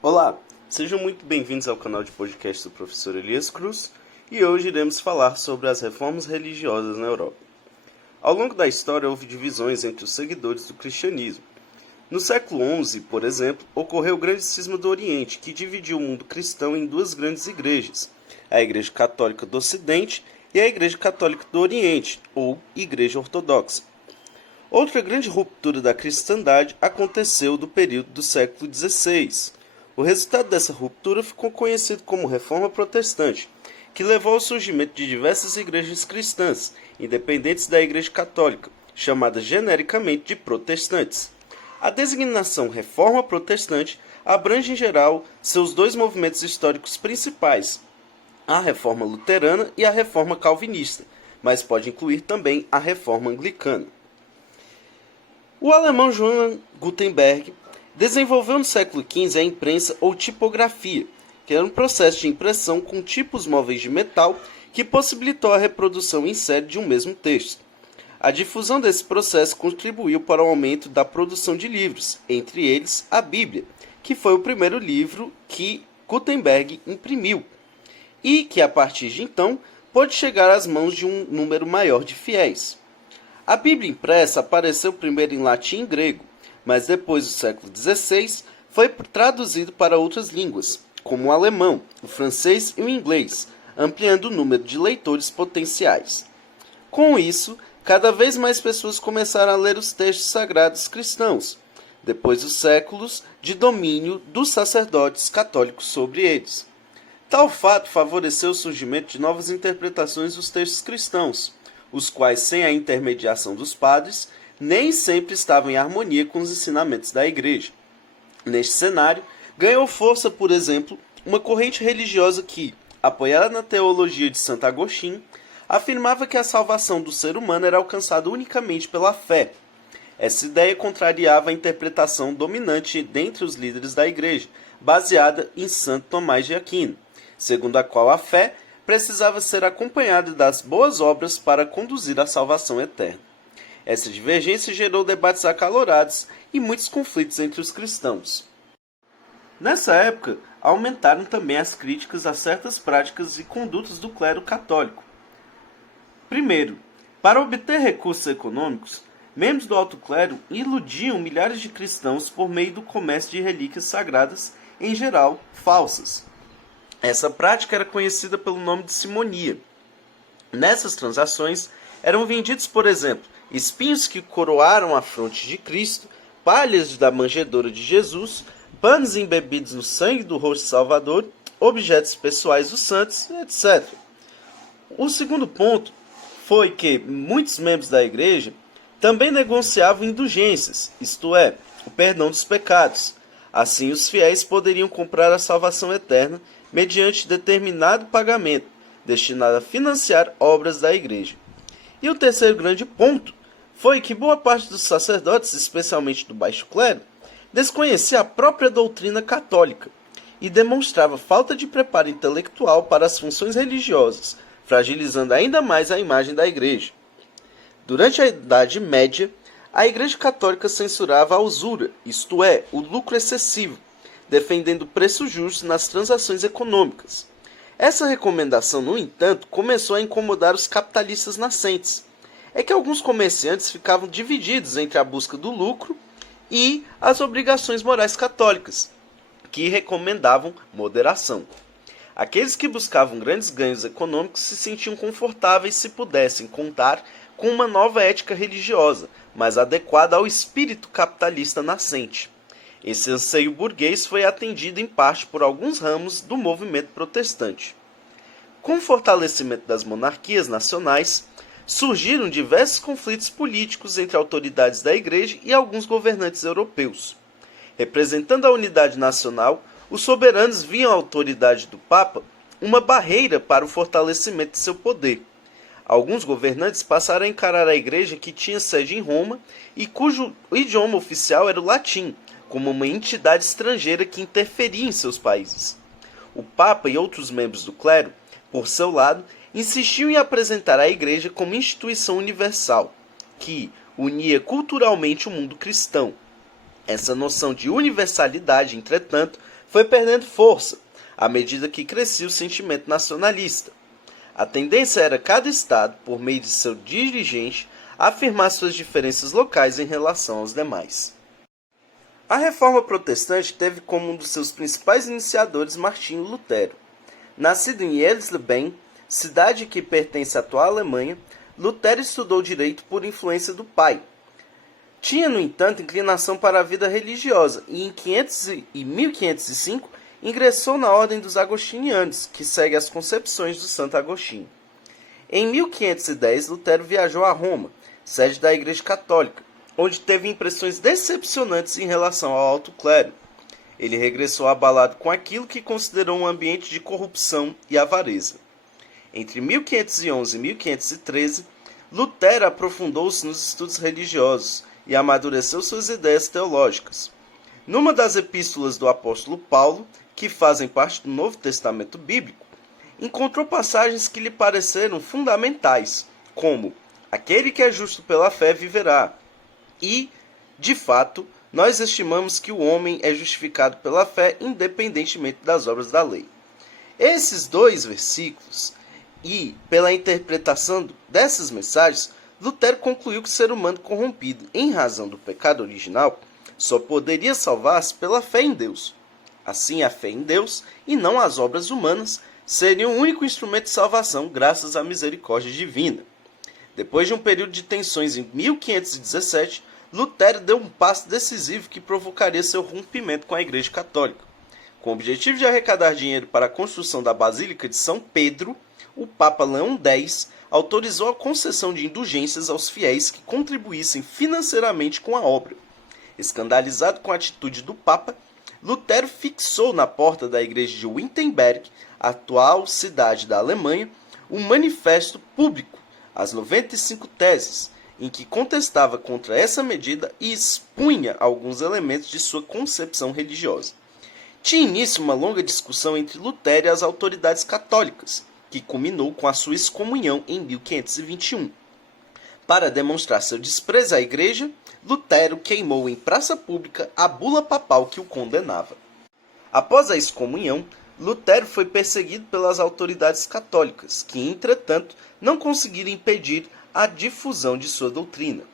Olá, sejam muito bem-vindos ao canal de podcast do professor Elias Cruz e hoje iremos falar sobre as reformas religiosas na Europa. Ao longo da história houve divisões entre os seguidores do cristianismo. No século XI, por exemplo, ocorreu o grande cisma do Oriente, que dividiu o mundo cristão em duas grandes igrejas, a Igreja Católica do Ocidente e a Igreja Católica do Oriente, ou Igreja Ortodoxa. Outra grande ruptura da cristandade aconteceu no período do século XVI. O resultado dessa ruptura ficou conhecido como Reforma Protestante, que levou ao surgimento de diversas igrejas cristãs, independentes da Igreja Católica, chamadas genericamente de protestantes. A designação Reforma Protestante abrange em geral seus dois movimentos históricos principais, a Reforma Luterana e a Reforma Calvinista, mas pode incluir também a Reforma Anglicana. O alemão Johann Gutenberg desenvolveu no século XV a imprensa ou tipografia, que era um processo de impressão com tipos móveis de metal que possibilitou a reprodução em série de um mesmo texto. A difusão desse processo contribuiu para o aumento da produção de livros, entre eles a Bíblia, que foi o primeiro livro que Gutenberg imprimiu, e que a partir de então pôde chegar às mãos de um número maior de fiéis. A Bíblia impressa apareceu primeiro em latim e grego, mas depois do século XVI foi traduzido para outras línguas, como o alemão, o francês e o inglês, ampliando o número de leitores potenciais. Com isso, cada vez mais pessoas começaram a ler os textos sagrados cristãos, depois dos séculos de domínio dos sacerdotes católicos sobre eles. Tal fato favoreceu o surgimento de novas interpretações dos textos cristãos, os quais, sem a intermediação dos padres, nem sempre estavam em harmonia com os ensinamentos da Igreja. Neste cenário, ganhou força, por exemplo, uma corrente religiosa que, apoiada na teologia de Santo Agostinho, afirmava que a salvação do ser humano era alcançada unicamente pela fé. Essa ideia contrariava a interpretação dominante dentre os líderes da Igreja, baseada em Santo Tomás de Aquino, segundo a qual a fé precisava ser acompanhada das boas obras para conduzir à salvação eterna. Essa divergência gerou debates acalorados e muitos conflitos entre os cristãos. Nessa época, aumentaram também as críticas a certas práticas e condutas do clero católico. Primeiro, para obter recursos econômicos, membros do alto clero iludiam milhares de cristãos por meio do comércio de relíquias sagradas, em geral falsas. Essa prática era conhecida pelo nome de simonia. Nessas transações, eram vendidos, por exemplo, espinhos que coroaram a fronte de Cristo, palhas da manjedoura de Jesus, panos embebidos no sangue do rosto Salvador, objetos pessoais dos santos, etc. O segundo ponto foi que muitos membros da igreja também negociavam indulgências, isto é, o perdão dos pecados. Assim, os fiéis poderiam comprar a salvação eterna mediante determinado pagamento, destinado a financiar obras da igreja. E o terceiro grande ponto foi que boa parte dos sacerdotes, especialmente do baixo clero, desconhecia a própria doutrina católica e demonstrava falta de preparo intelectual para as funções religiosas, fragilizando ainda mais a imagem da igreja. Durante a Idade Média, a Igreja Católica censurava a usura, isto é, o lucro excessivo, defendendo preços justos nas transações econômicas. Essa recomendação, no entanto, começou a incomodar os capitalistas nascentes. É que alguns comerciantes ficavam divididos entre a busca do lucro e as obrigações morais católicas, que recomendavam moderação. Aqueles que buscavam grandes ganhos econômicos se sentiam confortáveis se pudessem contar com uma nova ética religiosa, mais adequada ao espírito capitalista nascente. Esse anseio burguês foi atendido em parte por alguns ramos do movimento protestante. Com o fortalecimento das monarquias nacionais, surgiram diversos conflitos políticos entre autoridades da Igreja e alguns governantes europeus. Representando a unidade nacional, os soberanos viam a autoridade do Papa uma barreira para o fortalecimento de seu poder. Alguns governantes passaram a encarar a Igreja, que tinha sede em Roma e cujo idioma oficial era o latim, como uma entidade estrangeira que interferia em seus países. O Papa e outros membros do clero, por seu lado, insistiam em apresentar a Igreja como instituição universal, que unia culturalmente o mundo cristão. Essa noção de universalidade, entretanto, foi perdendo força à medida que crescia o sentimento nacionalista. A tendência era cada estado, por meio de seu dirigente, afirmar suas diferenças locais em relação aos demais. A Reforma Protestante teve como um dos seus principais iniciadores Martinho Lutero. Nascido em Eisleben, cidade que pertence à atual Alemanha, Lutero estudou direito por influência do pai. Tinha, no entanto, inclinação para a vida religiosa e em 1505 ingressou na Ordem dos Agostinianos, que segue as concepções do Santo Agostinho. Em 1510, Lutero viajou a Roma, sede da Igreja Católica, onde teve impressões decepcionantes em relação ao alto clero. Ele regressou abalado com aquilo que considerou um ambiente de corrupção e avareza. Entre 1511 e 1513, Lutero aprofundou-se nos estudos religiosos e amadureceu suas ideias teológicas. Numa das epístolas do apóstolo Paulo, que fazem parte do Novo Testamento bíblico, encontrou passagens que lhe pareceram fundamentais, como aquele que é justo pela fé viverá, e, de fato, nós estimamos que o homem é justificado pela fé independentemente das obras da lei. Esses dois versículos, e pela interpretação dessas mensagens, Lutero concluiu que o ser humano corrompido em razão do pecado original só poderia salvar-se pela fé em Deus. Assim, a fé em Deus, e não as obras humanas, seria o único instrumento de salvação graças à misericórdia divina. Depois de um período de tensões em 1517, Lutero deu um passo decisivo que provocaria seu rompimento com a Igreja Católica. Com o objetivo de arrecadar dinheiro para a construção da Basílica de São Pedro, o Papa Leão X autorizou a concessão de indulgências aos fiéis que contribuíssem financeiramente com a obra. Escandalizado com a atitude do Papa, Lutero fixou na porta da igreja de Wittenberg, atual cidade da Alemanha, um manifesto público, as 95 teses, em que contestava contra essa medida e expunha alguns elementos de sua concepção religiosa. Tinha início uma longa discussão entre Lutero e as autoridades católicas, que culminou com a sua excomunhão em 1521. Para demonstrar seu desprezo à igreja, Lutero queimou em praça pública a bula papal que o condenava. Após a excomunhão, Lutero foi perseguido pelas autoridades católicas, que, entretanto, não conseguiram impedir a difusão de sua doutrina.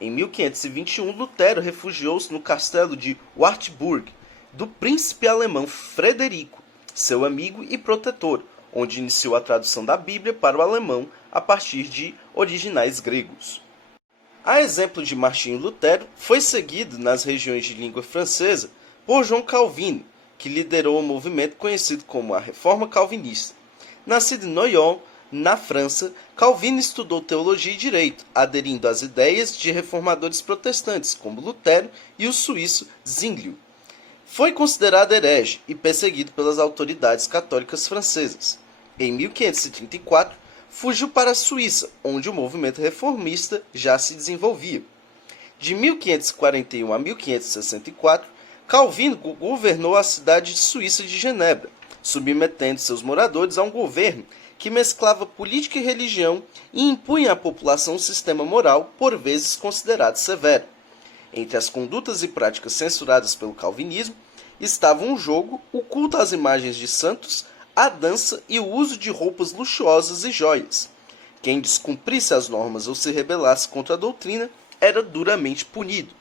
Em 1521, Lutero refugiou-se no castelo de Wartburg, do príncipe alemão Frederico, seu amigo e protetor, onde iniciou a tradução da Bíblia para o alemão a partir de originais gregos. A exemplo de Martinho Lutero, foi seguido nas regiões de língua francesa por João Calvino, que liderou o movimento conhecido como a Reforma Calvinista. Nascido em Noyon, na França, Calvino estudou teologia e direito, aderindo às ideias de reformadores protestantes como Lutero e o suíço Zwinglio. Foi considerado herege e perseguido pelas autoridades católicas francesas. Em 1534, fugiu para a Suíça, onde o movimento reformista já se desenvolvia. De 1541 a 1564, Calvino governou a cidade suíça de Genebra, submetendo seus moradores a um governo que mesclava política e religião e impunha à população um sistema moral, por vezes considerado severo. Entre as condutas e práticas censuradas pelo calvinismo estavam o jogo, o culto às imagens de santos, a dança e o uso de roupas luxuosas e joias. Quem descumprisse as normas ou se rebelasse contra a doutrina era duramente punido.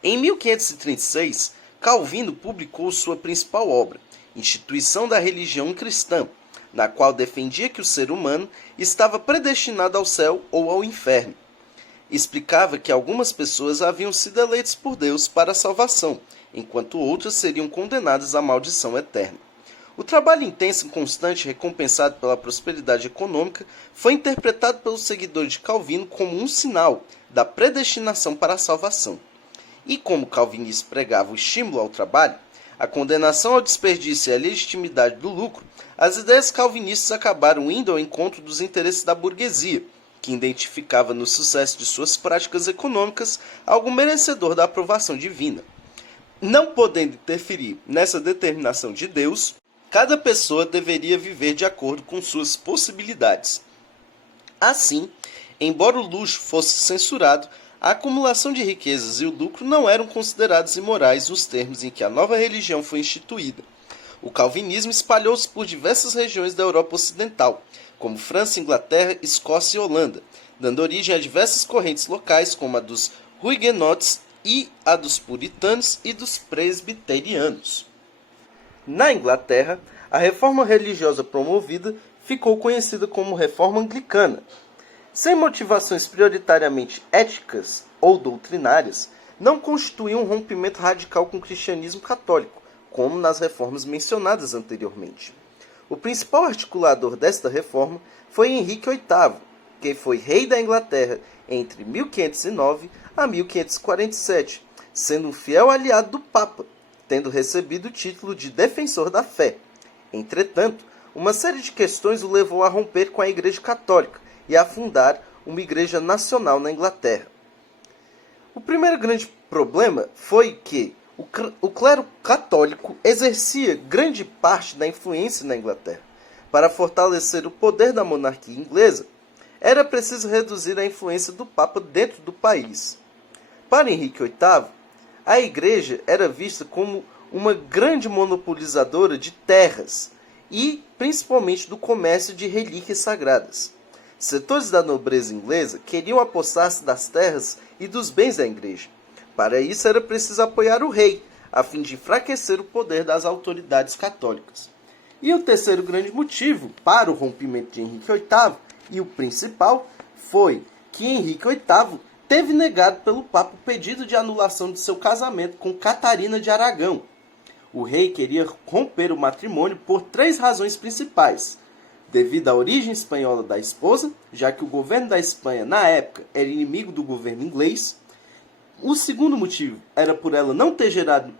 Em 1536, Calvino publicou sua principal obra, Instituição da Religião Cristã, na qual defendia que o ser humano estava predestinado ao céu ou ao inferno. Explicava que algumas pessoas haviam sido eleitas por Deus para a salvação, enquanto outras seriam condenadas à maldição eterna. O trabalho intenso e constante, recompensado pela prosperidade econômica, foi interpretado pelos seguidores de Calvino como um sinal da predestinação para a salvação. E como calvinistas pregavam o estímulo ao trabalho, a condenação ao desperdício e a legitimidade do lucro, as ideias calvinistas acabaram indo ao encontro dos interesses da burguesia, que identificava no sucesso de suas práticas econômicas algo merecedor da aprovação divina. Não podendo interferir nessa determinação de Deus, cada pessoa deveria viver de acordo com suas possibilidades. Assim, embora o luxo fosse censurado, A acumulação de riquezas e o lucro não eram considerados imorais nos termos em que a nova religião foi instituída. O calvinismo espalhou-se por diversas regiões da Europa Ocidental, como França, Inglaterra, Escócia e Holanda, dando origem a diversas correntes locais, como a dos huguenotes e a dos puritanos e dos presbiterianos. Na Inglaterra, a reforma religiosa promovida ficou conhecida como Reforma Anglicana. Sem motivações prioritariamente éticas ou doutrinárias, não constituía um rompimento radical com o cristianismo católico, como nas reformas mencionadas anteriormente. O principal articulador desta reforma foi Henrique VIII, que foi rei da Inglaterra entre 1509 a 1547, sendo um fiel aliado do Papa, tendo recebido o título de defensor da fé. Entretanto, uma série de questões o levou a romper com a Igreja Católica e a fundar uma Igreja Nacional na Inglaterra. O primeiro grande problema foi que o clero católico exercia grande parte da influência na Inglaterra. Para fortalecer o poder da monarquia inglesa, era preciso reduzir a influência do Papa dentro do país. Para Henrique VIII, a Igreja era vista como uma grande monopolizadora de terras e, principalmente, do comércio de relíquias sagradas. Setores da nobreza inglesa queriam apossar-se das terras e dos bens da Igreja. Para isso era preciso apoiar o rei, a fim de enfraquecer o poder das autoridades católicas. E o terceiro grande motivo para o rompimento de Henrique VIII, e o principal, foi que Henrique VIII teve negado pelo Papa o pedido de anulação de seu casamento com Catarina de Aragão. O rei queria romper o matrimônio por 3 razões principais: devido à origem espanhola da esposa, já que o governo da Espanha, na época, era inimigo do governo inglês. O segundo motivo era por ela não ter gerado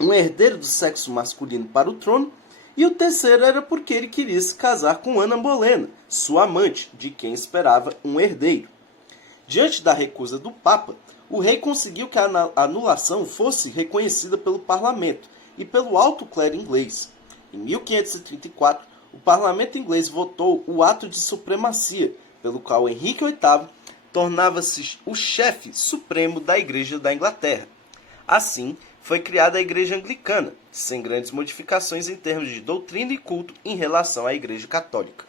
um herdeiro do sexo masculino para o trono. E o terceiro era porque ele queria se casar com Ana Bolena, sua amante, de quem esperava um herdeiro. Diante da recusa do Papa, o rei conseguiu que a anulação fosse reconhecida pelo parlamento e pelo alto clero inglês. Em 1534, o parlamento inglês votou o ato de supremacia, pelo qual Henrique VIII tornava-se o chefe supremo da Igreja da Inglaterra. Assim, foi criada a Igreja Anglicana, sem grandes modificações em termos de doutrina e culto em relação à Igreja Católica.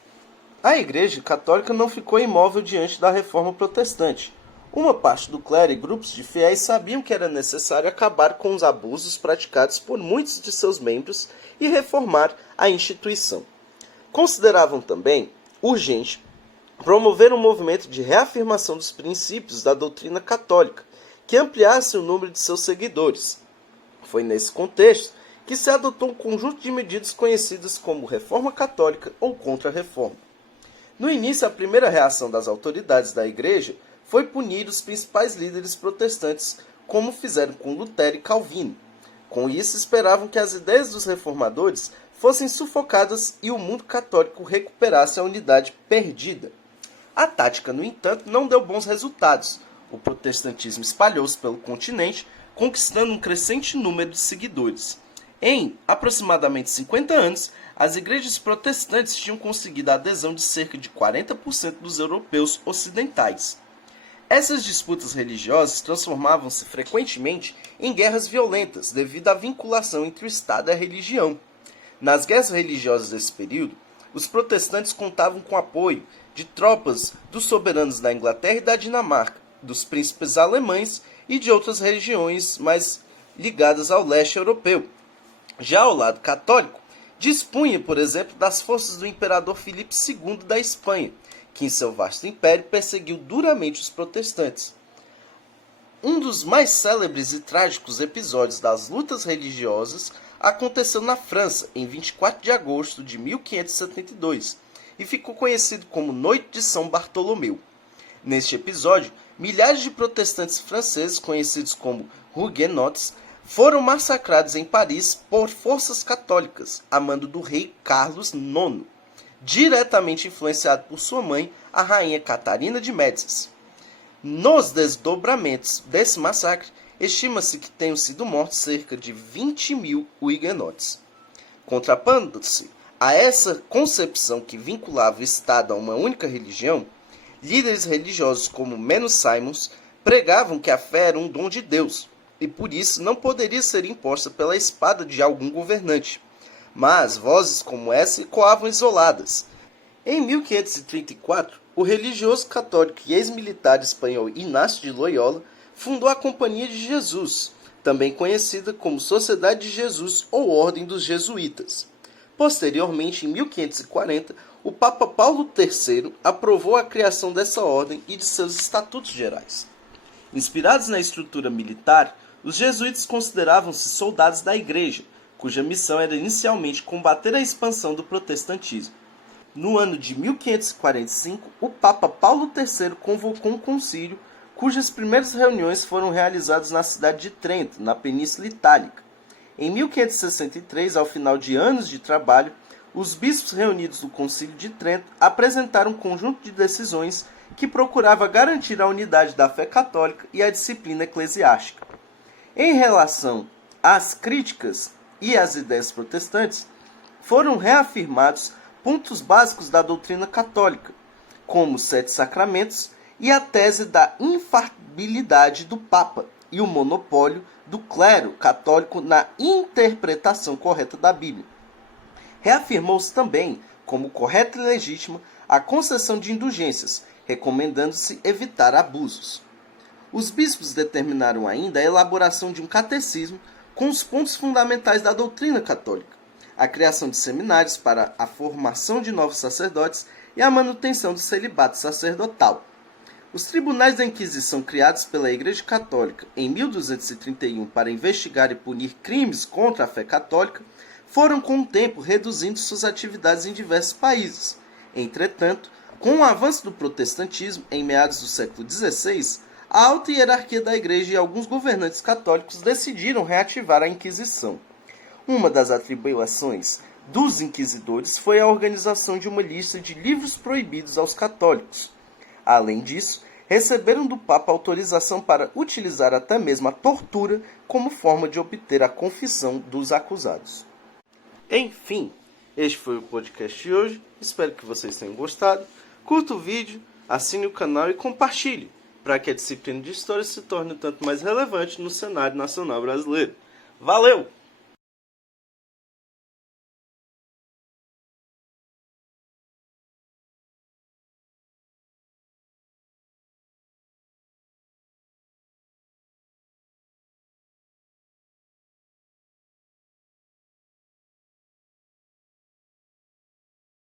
A Igreja Católica não ficou imóvel diante da Reforma Protestante. Uma parte do clero e grupos de fiéis sabiam que era necessário acabar com os abusos praticados por muitos de seus membros e reformar a instituição. Consideravam também urgente promover um movimento de reafirmação dos princípios da doutrina católica, que ampliasse o número de seus seguidores. Foi nesse contexto que se adotou um conjunto de medidas conhecidas como Reforma Católica ou Contra-Reforma. No início, a primeira reação das autoridades da Igreja foi punir os principais líderes protestantes, como fizeram com Lutero e Calvino. Com isso, esperavam que as ideias dos reformadores fossem sufocadas e o mundo católico recuperasse a unidade perdida. A tática, no entanto, não deu bons resultados. O protestantismo espalhou-se pelo continente, conquistando um crescente número de seguidores. Em aproximadamente 50 anos, as igrejas protestantes tinham conseguido a adesão de cerca de 40% dos europeus ocidentais. Essas disputas religiosas transformavam-se frequentemente em guerras violentas devido à vinculação entre o Estado e a religião. Nas guerras religiosas desse período, os protestantes contavam com o apoio de tropas dos soberanos da Inglaterra e da Dinamarca, dos príncipes alemães e de outras regiões mais ligadas ao leste europeu. Já ao lado católico, dispunha, por exemplo, das forças do imperador Filipe II da Espanha, que em seu vasto império perseguiu duramente os protestantes. Um dos mais célebres e trágicos episódios das lutas religiosas aconteceu na França, em 24 de agosto de 1572, e ficou conhecido como Noite de São Bartolomeu. Neste episódio, milhares de protestantes franceses, conhecidos como huguenotes, foram massacrados em Paris por forças católicas, a mando do rei Carlos IX, diretamente influenciado por sua mãe, a rainha Catarina de Médicis. Nos desdobramentos desse massacre, estima-se que tenham sido mortos cerca de 20.000 huguenotes. Contrapondo-se a essa concepção que vinculava o Estado a uma única religião, líderes religiosos como Menno Simons pregavam que a fé era um dom de Deus, e por isso não poderia ser imposta pela espada de algum governante. Mas vozes como essa ecoavam isoladas. Em 1534, o religioso católico e ex-militar espanhol Inácio de Loyola fundou a Companhia de Jesus, também conhecida como Sociedade de Jesus ou Ordem dos Jesuítas. Posteriormente, em 1540, o Papa Paulo III aprovou a criação dessa ordem e de seus estatutos gerais. Inspirados na estrutura militar, os jesuítas consideravam-se soldados da Igreja, cuja missão era inicialmente combater a expansão do protestantismo. No ano de 1545, o Papa Paulo III convocou um concílio, cujas primeiras reuniões foram realizadas na cidade de Trento, na Península Itálica. Em 1563, ao final de anos de trabalho, os bispos reunidos no Concílio de Trento apresentaram um conjunto de decisões que procurava garantir a unidade da fé católica e a disciplina eclesiástica. Em relação às críticas e às ideias protestantes, foram reafirmados pontos básicos da doutrina católica, como os 7 sacramentos e a tese da infalibilidade do Papa e o monopólio do clero católico na interpretação correta da Bíblia. Reafirmou-se também, como correta e legítima, a concessão de indulgências, recomendando-se evitar abusos. Os bispos determinaram ainda a elaboração de um catecismo com os pontos fundamentais da doutrina católica, a criação de seminários para a formação de novos sacerdotes e a manutenção do celibato sacerdotal. Os tribunais da Inquisição criados pela Igreja Católica em 1231 para investigar e punir crimes contra a fé católica foram com o tempo reduzindo suas atividades em diversos países. Entretanto, com o avanço do protestantismo em meados do século XVI, a alta hierarquia da Igreja e alguns governantes católicos decidiram reativar a Inquisição. Uma das atribuições dos inquisidores foi a organização de uma lista de livros proibidos aos católicos. Além disso, receberam do Papa autorização para utilizar até mesmo a tortura como forma de obter a confissão dos acusados. Enfim, este foi o podcast de hoje. Espero que vocês tenham gostado. Curta o vídeo, assine o canal e compartilhe, para que a disciplina de História se torne um tanto mais relevante no cenário nacional brasileiro. Valeu!